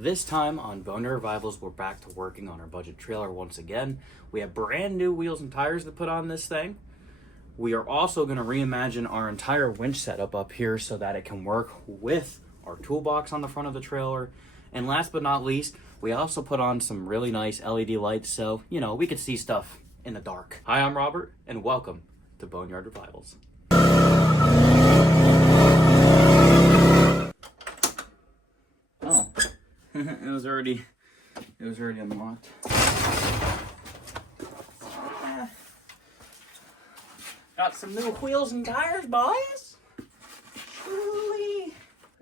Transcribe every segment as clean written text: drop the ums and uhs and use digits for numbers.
This time on Boner Revivals, we're back to working on our budget trailer once again. We have brand new wheels and tires to put on this thing. We are also going to reimagine our entire winch setup up here so that it can work with our toolbox on the front of the trailer. And last but not least, we also put on some really nice LED lights so, we could see stuff in the dark. Hi, I'm Robert, and welcome to Boneyard Revivals. Oh. It was already unlocked. Got some new wheels and tires, boys. Shoo-wee.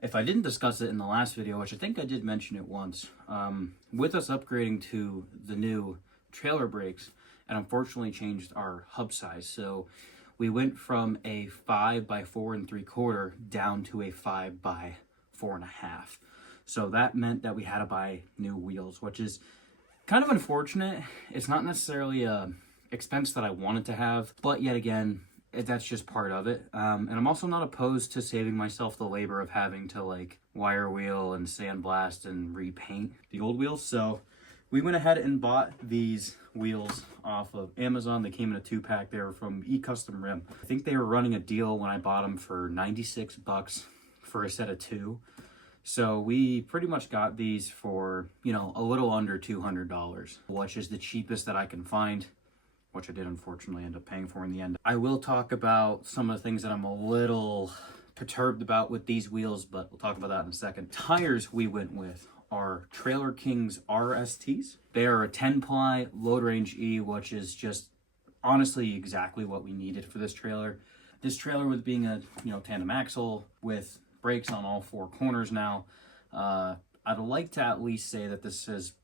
If I didn't discuss it in the last video, which I think I did mention it once, with us upgrading to the new trailer brakes, and unfortunately changed our hub size. So we went from a 5 by 4 3/4 down to a 5 by 4 1/2. So that meant that we had to buy new wheels, which is kind of unfortunate. It's not necessarily a expense that I wanted to have, but yet again, that's just part of it. And I'm also not opposed to saving myself the labor of having to wire wheel and sandblast and repaint the old wheels. So we went ahead and bought these wheels off of Amazon. They came in a 2-pack. They were from eCustom Rim. I think they were running a deal when I bought them for $96 for a set of 2. So we pretty much got these for, a little under $200, which is the cheapest that I can find, which I did unfortunately end up paying for in the end. I will talk about some of the things that I'm a little perturbed about with these wheels, but we'll talk about that in a second. Tires we went with are Trailer Kings RSTs. They are a 10-ply load range E, which is just honestly exactly what we needed for this trailer. This trailer with being a, tandem axle with brakes on all 4 corners now, I'd like to at least say that this is,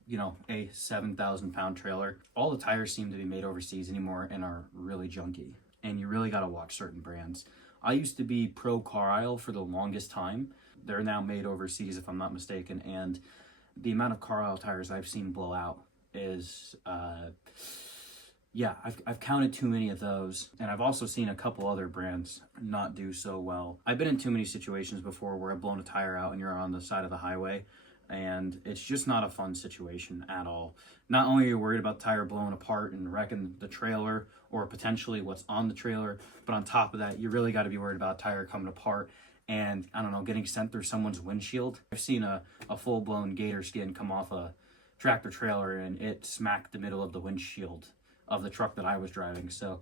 a 7,000-pound trailer. All the tires seem to be made overseas anymore and are really junky, and you really got to watch certain brands. I used to be pro Carlisle for the longest time. They're now made overseas, if I'm not mistaken, and the amount of Carlisle tires I've seen blow out is, I've counted too many of those, and I've also seen a couple other brands not do so well. I've been in too many situations before where I've blown a tire out and you're on the side of the highway, and it's just not a fun situation at all. Not only are you worried about the tire blowing apart and wrecking the trailer or potentially what's on the trailer, but on top of that, you really got to be worried about a tire coming apart and, getting sent through someone's windshield. I've seen a full-blown gator skin come off a tractor trailer and it smacked the middle of the windshield of the truck that I was driving. So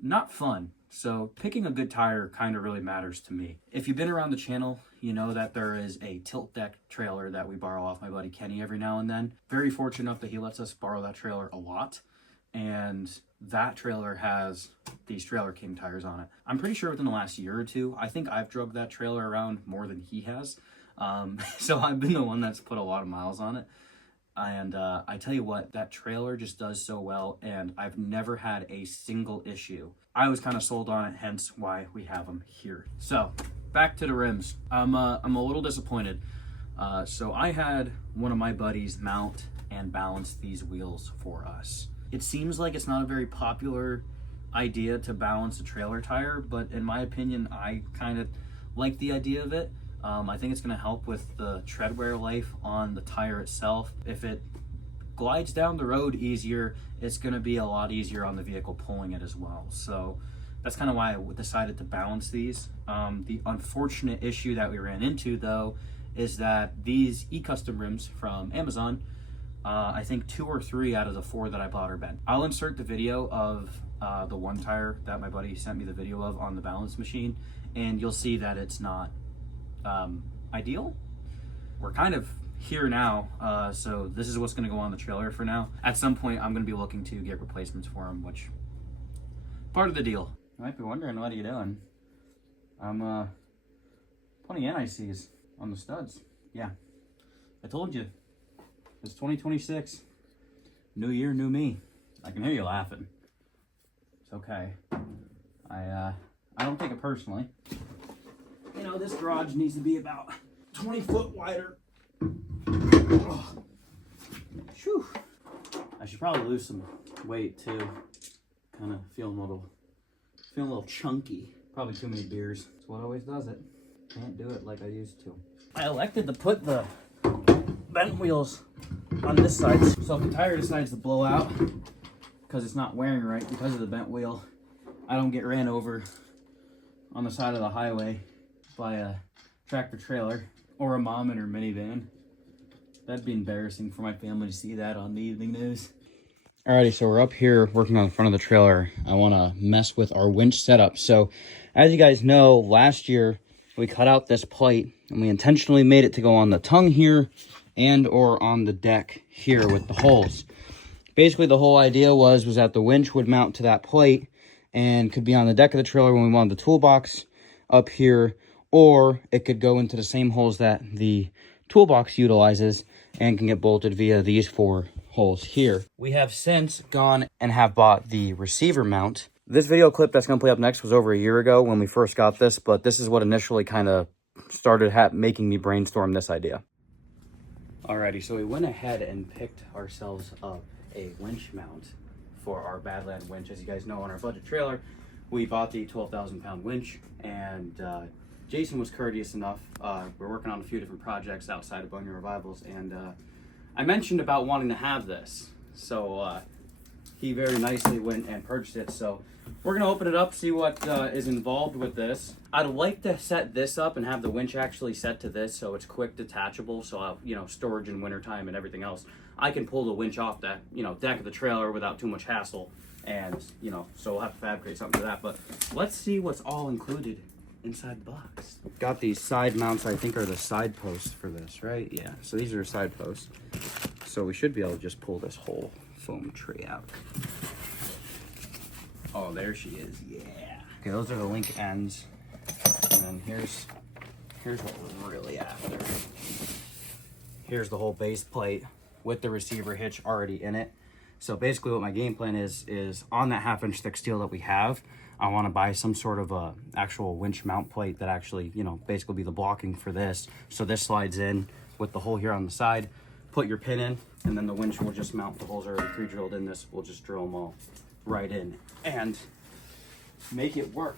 not fun. So picking a good tire kind of really matters to me. If you've been around the channel, you know that there is a tilt deck trailer that we borrow off my buddy Kenny every now and then. Very fortunate enough that he lets us borrow that trailer a lot. And that trailer has these Trailer King tires on it. I'm pretty sure within the last year or two, I think I've drugged that trailer around more than he has. So I've been the one that's put a lot of miles on it. And I tell you what, that trailer just does so well, and I've never had a single issue. I was kind of sold on it, hence why we have them here. So, back to the rims. I'm a little disappointed. So I had one of my buddies mount and balance these wheels for us. It seems like it's not a very popular idea to balance a trailer tire, but in my opinion, I kind of like the idea of it. I think it's going to help with the tread wear life on the tire itself. If it glides down the road easier, it's going to be a lot easier on the vehicle pulling it as well. So that's kind of why I decided to balance these. The unfortunate issue that we ran into, though, is that these eCustom rims from Amazon, I think 2 or 3 out of the 4 that I bought are bent. I'll insert the video of the one tire that my buddy sent me the video of on the balance machine, and you'll see that it's not ideal. We're kind of here now, so this is what's going to go on the trailer for now. At some point, I'm going to be looking to get replacements for them, which part of the deal. You might be wondering, what are you doing? I'm putting NICs on the studs. Yeah, I told you. It's 2026. New year, new me. I can hear you laughing. It's okay. I don't take it personally. This garage needs to be about 20 foot wider. Oh. I should probably lose some weight too. Kind of feeling a little chunky. Probably too many beers. That's what always does it. Can't do it like I used to. I elected to put the bent wheels on this side. So if the tire decides to blow out because it's not wearing right because of the bent wheel, I don't get ran over on the side of the highway by a tractor trailer or a mom in her minivan. That'd be embarrassing for my family to see that on the evening news. Alrighty, so we're up here working on the front of the trailer. I want to mess with our winch setup. So as you guys know, last year we cut out this plate and we intentionally made it to go on the tongue here and or on the deck here with the holes. Basically the whole idea was that the winch would mount to that plate and could be on the deck of the trailer when we wanted the toolbox up here, or it could go into the same holes that the toolbox utilizes and can get bolted via these 4 holes here. We have since gone and have bought the receiver mount. This video clip that's going to play up next was over a year ago when we first got this, but this is what initially kind of started making me brainstorm this idea. Alrighty, so we went ahead and picked ourselves up a winch mount for our Badland winch. As you guys know, on our budget trailer, we bought the 12,000-pound winch, and Jason was courteous enough. We're working on a few different projects outside of Bone Revivals, and I mentioned about wanting to have this, so he very nicely went and purchased it. So we're gonna open it up, see what is involved with this. I'd like to set this up and have the winch actually set to this so it's quick detachable, so I'll, you know, storage in wintertime and everything else. I can pull the winch off that, you know, deck of the trailer without too much hassle, and, you know, so we'll have to fabricate something for that. But let's see what's all included inside the box. Got these side mounts, I think are the side posts for this, right? Yeah, so these are side posts. So we should be able to just pull this whole foam tray out. Oh, there she is, yeah. Okay, those are the link ends. And then here's what we're really after. Here's the whole base plate with the receiver hitch already in it. So basically what my game plan is on that 1/2-inch thick steel that we have, I want to buy some sort of a actual winch mount plate that actually, you know, basically be the blocking for this. So this slides in with the hole here on the side, put your pin in, and then the winch will just mount. The holes are already pre-drilled in this. We'll just drill them all right in and make it work.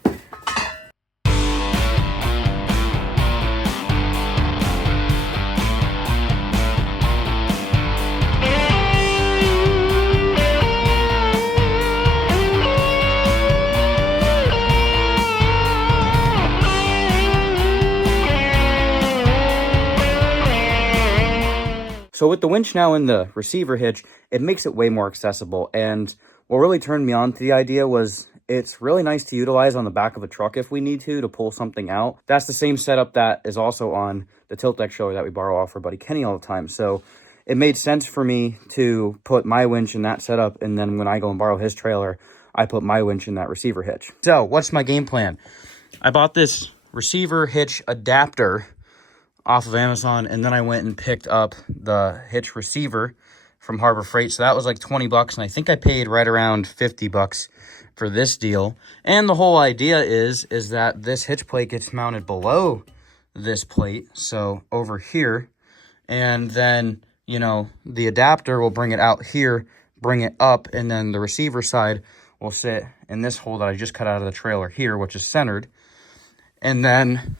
So with the winch now in the receiver hitch, it makes it way more accessible. And what really turned me on to the idea was it's really nice to utilize on the back of a truck if we need to pull something out. That's the same setup that is also on the tilt deck shower that we borrow off our buddy Kenny all the time. So it made sense for me to put my winch in that setup, and then when I go and borrow his trailer, I put my winch in that receiver hitch. So what's my game plan? I bought this receiver hitch adapter off of Amazon, and then I went and picked up the hitch receiver from Harbor Freight. So that was like 20 bucks, and I think I paid right around 50 bucks for this deal. And the whole idea is that this hitch plate gets mounted below this plate, so over here, and then, you know, the adapter will bring it out here, bring it up, and then the receiver side will sit in this hole that I just cut out of the trailer here, which is centered. And then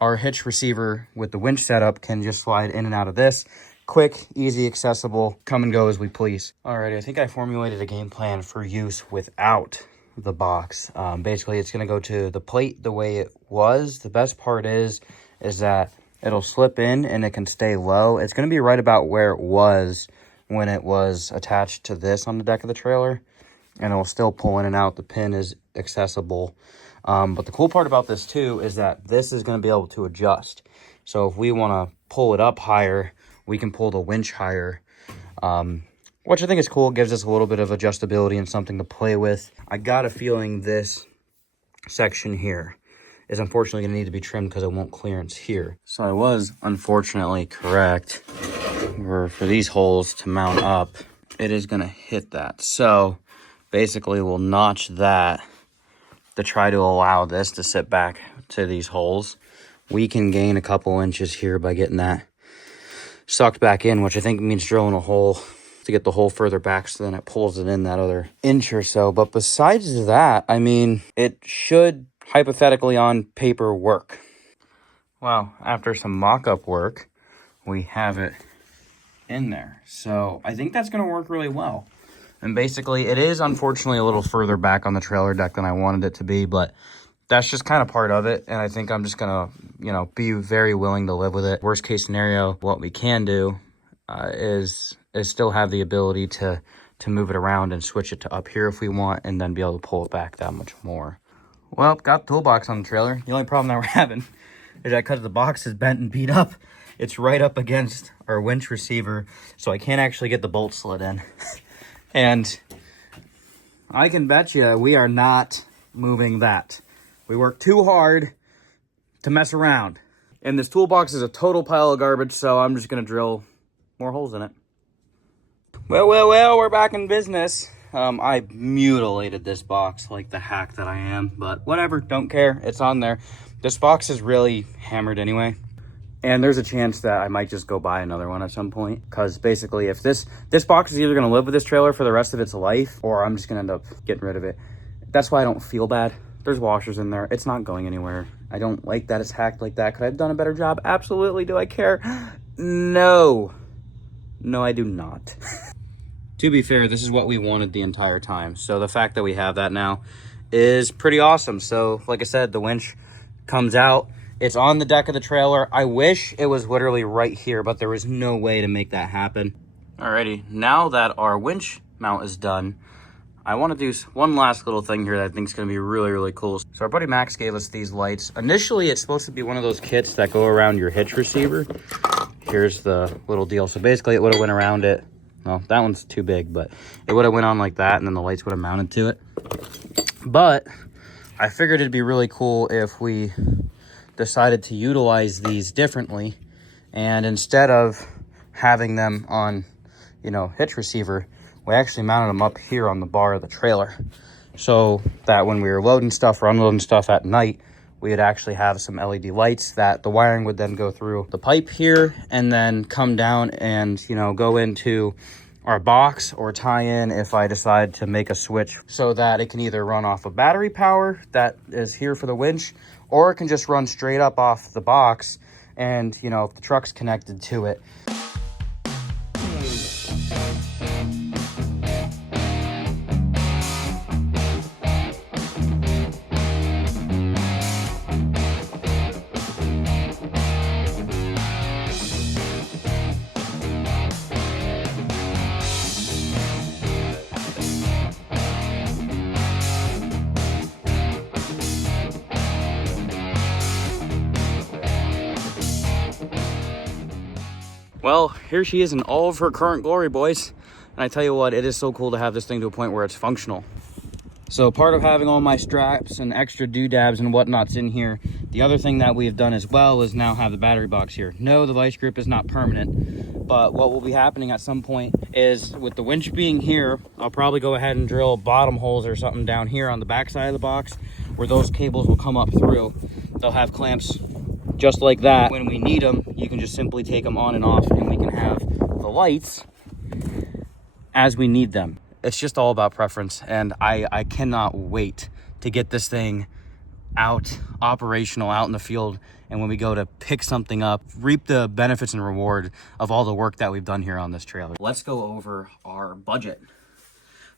our hitch receiver with the winch setup can just slide in and out of this. Quick, easy, accessible, come and go as we please. Alrighty, I think I formulated a game plan for use without the box. Basically, it's gonna go to the plate the way it was. The best part is that it'll slip in and it can stay low. It's gonna be right about where it was when it was attached to this on the deck of the trailer, and it will still pull in and out. The pin is accessible. But the cool part about this too is that this is going to be able to adjust. So if we want to pull it up higher, we can pull the winch higher, which I think is cool. It gives us a little bit of adjustability and something to play with. I got a feeling this section here is unfortunately going to need to be trimmed because it won't clearance here. So I was unfortunately correct. For these holes to mount up, it is going to hit that. So basically we'll notch that to try to allow this to sit back to these holes. We can gain a couple inches here by getting that sucked back in, which I think means drilling a hole to get the hole further back so then it pulls it in that other inch or so. But besides that, I mean, it should hypothetically on paper work. Well, after some mock-up work, we have it in there. So I think that's going to work really well. And basically, it is unfortunately a little further back on the trailer deck than I wanted it to be, but that's just kind of part of it. And I think I'm just going to, be very willing to live with it. Worst case scenario, what we can do is still have the ability to move it around and switch it to up here if we want, and then be able to pull it back that much more. Well, got the toolbox on the trailer. The only problem that we're having is that because the box is bent and beat up, it's right up against our winch receiver, so I can't actually get the bolt slid in. And I can bet you we are not moving that. We work too hard to mess around. And this toolbox is a total pile of garbage, so I'm just going to drill more holes in it. Well, we're back in business. I mutilated this box like the hack that I am, but whatever, don't care. It's on there. This box is really hammered anyway. And there's a chance that I might just go buy another one at some point. Because basically, if this box is either going to live with this trailer for the rest of its life, or I'm just going to end up getting rid of it. That's why I don't feel bad. There's washers in there. It's not going anywhere. I don't like that it's hacked like that. Could I have done a better job? Absolutely. Do I care? No. No, I do not. To be fair, this is what we wanted the entire time. So the fact that we have that now is pretty awesome. So like I said, the winch comes out. It's on the deck of the trailer. I wish it was literally right here, but there was no way to make that happen. Alrighty, now that our winch mount is done, I want to do one last little thing here that I think is going to be really, really cool. So our buddy Max gave us these lights. Initially, it's supposed to be one of those kits that go around your hitch receiver. Here's the little deal. So basically, it would have went around it. Well, that one's too big, but it would have went on like that, and then the lights would have mounted to it. But I figured it'd be really cool if we decided to utilize these differently, and instead of having them on hitch receiver, we actually mounted them up here on the bar of the trailer, so that when we were loading stuff or unloading stuff at night, we would actually have some LED lights that the wiring would then go through the pipe here and then come down and go into our box, or tie in if I decide to make a switch, so that it can either run off of battery power that is here for the winch, or it can just run straight up off the box, and if the truck's connected to it. Well, here she is in all of her current glory, boys. And I tell you what, it is so cool to have this thing to a point where it's functional. So part of having all my straps and extra doodads and whatnots in here, the other thing that we've done as well is now have the battery box here. No, the vice grip is not permanent, but what will be happening at some point is, with the winch being here, I'll probably go ahead and drill bottom holes or something down here on the back side of the box, where those cables will come up through. They'll have clamps just like that. When we need them, you can just simply take them on and off, and we can have the lights as we need them. It's just all about preference, and I cannot wait to get this thing out, operational, out in the field, and when we go to pick something up, reap the benefits and reward of all the work that we've done here on this trailer. Let's go over our budget.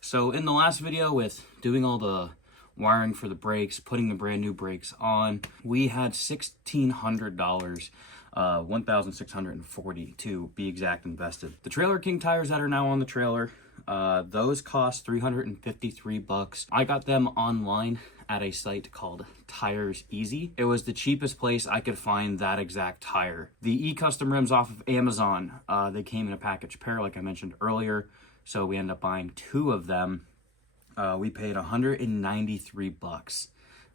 So in the last video, with doing all the wiring for the brakes, putting the brand new brakes on, we had $1,600, $1,640 to be exact, invested. The Trailer King tires that are now on the trailer, those cost $353. I got them online at a site called Tires Easy. It was the cheapest place I could find that exact tire. The E-Custom rims off of Amazon, they came in a package pair like I mentioned earlier, so we ended up buying 2 of them. We paid $193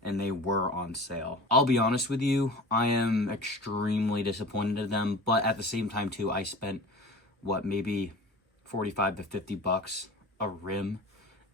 and they were on sale. I'll be honest with you, I am extremely disappointed in them, but at the same time too, I spent maybe $45 to $50 a rim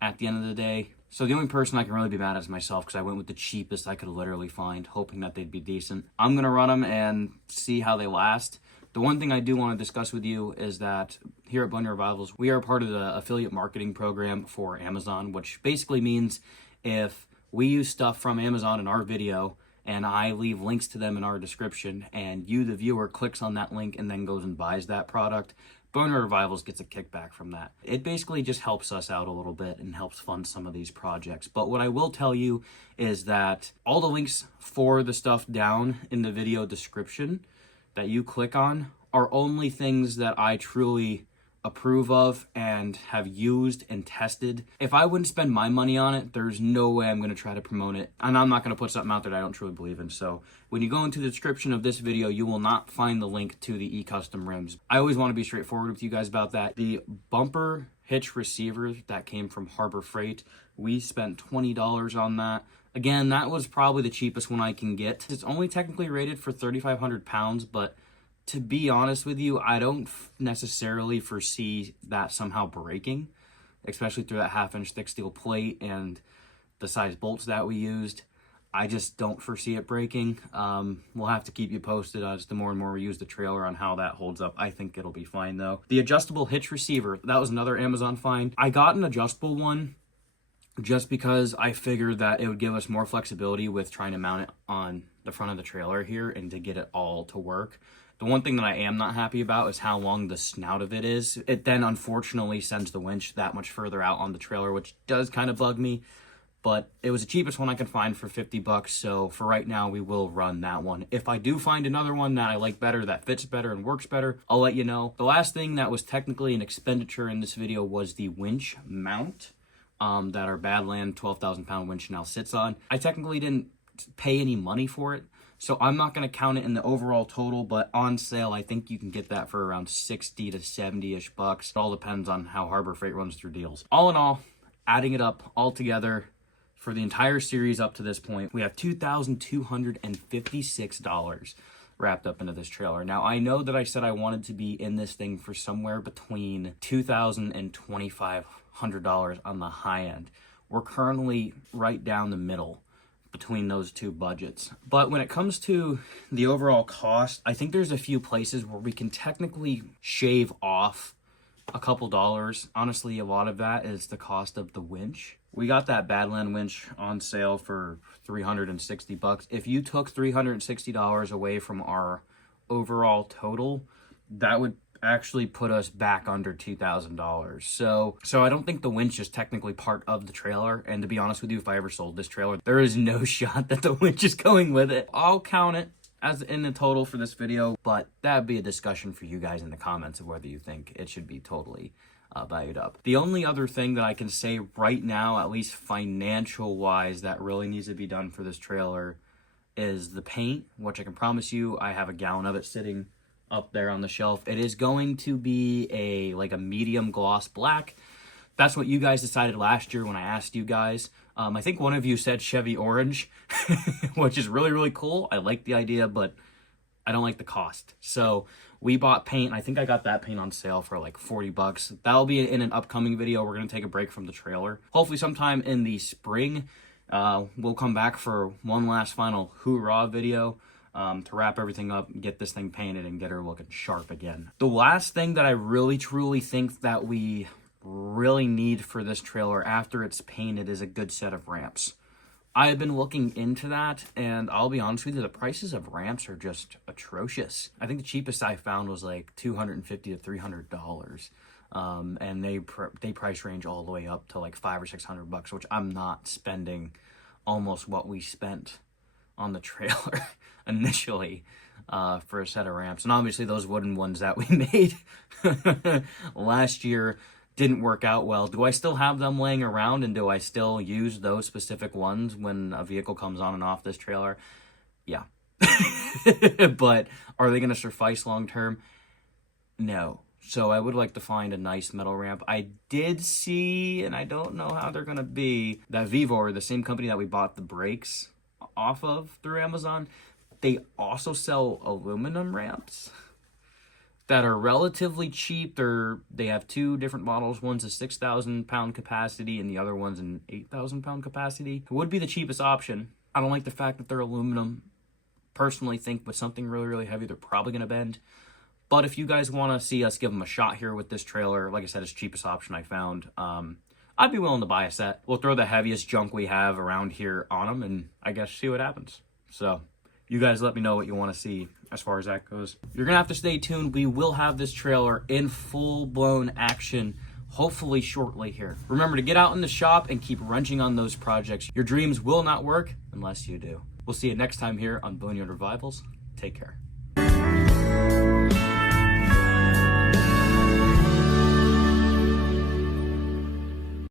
at the end of the day. So the only person I can really be mad at is myself, because I went with the cheapest I could literally find, hoping that they'd be decent. I'm gonna run them and see how they last. The one thing I do want to discuss with you is that here at Blender Revivals, we are part of the affiliate marketing program for Amazon, which basically means if we use stuff from Amazon in our video and I leave links to them in our description, and you, the viewer, clicks on that link and then goes and buys that product, Boner Revivals gets a kickback from that. It basically just helps us out a little bit and helps fund some of these projects. But what I will tell you is that all the links for the stuff down in the video description that you click on are only things that I truly approve of and have used and tested. If I wouldn't spend my money on it, there's no way I'm going to try to promote it. And I'm not going to put something out there that I don't truly believe in. So when you go into the description of this video, you will not find the link to the e-custom rims. I always want to be straightforward with you guys about that. The bumper hitch receiver that came from Harbor Freight, we spent $20 on that. Again, that was probably the cheapest one I can get. It's only technically rated for 3,500 pounds, but to be honest with you, I don't necessarily foresee that somehow breaking, especially through that 1/2-inch thick steel plate and the size bolts that we used. I just don't foresee it breaking. We'll have to keep you posted as the more and more we use the trailer on how that holds up. I think it'll be fine though. The adjustable hitch receiver, that was another Amazon find. I got an adjustable one just because I figured that it would give us more flexibility with trying to mount it on the front of the trailer here and to get it all to work. The one thing that I am not happy about is how long the snout of it is. It then unfortunately sends the winch that much further out on the trailer, which does kind of bug me. But it was the cheapest one I could find for 50 bucks. So for right now, we will run that one. If I do find another one that I like better, that fits better and works better, I'll let you know. The last thing that was technically an expenditure in this video was the winch mount that our Badland 12,000 pound winch now sits on. I technically didn't pay any money for it, so I'm not going to count it in the overall total, but on sale, I think you can get that for around 60 to 70-ish bucks. It all depends on how Harbor Freight runs through deals. All in all, adding it up all together for the entire series up to this point, we have $2,256 wrapped up into this trailer. Now, I know that I said I wanted to be in this thing for somewhere between $2,000 and $2,500 on the high end. We're currently right down the middle between those two budgets. But when it comes to the overall cost, I think there's a few places where we can technically shave off a couple dollars. Honestly, a lot of that is the cost of the winch. We got that Badland winch on sale for 360 bucks. If you took $360 away from our overall total, that would actually put us back under $2,000. So I don't think the winch is technically part of the trailer. And to be honest with you, if I ever sold this trailer, there is no shot that the winch is going with it. I'll count it as in the total for this video, but that'd be a discussion for you guys in the comments of whether you think it should be totally valued up. The only other thing that I can say right now, at least financial wise, that really needs to be done for this trailer is the paint, which I can promise you I have a gallon of it sitting up there on the shelf. It is going to be a medium gloss black. That's what you guys decided last year when I asked you guys. I think one of you said Chevy orange, which is really, really cool. I like the idea, but I don't like the cost. So we bought paint. I think I got that paint on sale for like 40 bucks. That'll be in an upcoming video. We're going to take a break from the trailer. Hopefully sometime in the spring, we'll come back for one last final hoorah video. To wrap everything up, get this thing painted, and get her looking sharp again. The last thing that I really, truly think that we really need for this trailer after it's painted is a good set of ramps. I have been looking into that, and I'll be honest with you, the prices of ramps are just atrocious. I think the cheapest I found was like $250 to $300. And they price range all the way up to like $500 or $600, which I'm not spending almost what we spent on the trailer initially for a set of ramps. And obviously those wooden ones that we made last year didn't work out well. Do I still have them laying around, and do I still use those specific ones when a vehicle comes on and off this trailer? Yeah. But are they going to suffice long term? No. So I would like to find a nice metal ramp. I did see, and I don't know how they're going to be, that Vivor, the same company that we bought the brakes off of through Amazon, they also sell aluminum ramps that are relatively cheap. They have two different models. One's a 6,000 pound capacity and the other one's an 8,000 pound capacity. It would be the cheapest option. I don't like the fact that they're aluminum. Personally think with something really, really heavy, they're probably going to bend. But if you guys want to see us give them a shot here with this trailer, like I said, it's the cheapest option I found. I'd be willing to buy a set. We'll throw the heaviest junk we have around here on them and I guess see what happens. So you guys let me know what you want to see as far as that goes. You're gonna have to stay tuned. We will have this trailer in full-blown action hopefully shortly here. Remember to get out in the shop and keep wrenching on those projects. Your dreams will not work unless you do. We'll see you next time here on Boneyard Revivals. Take care.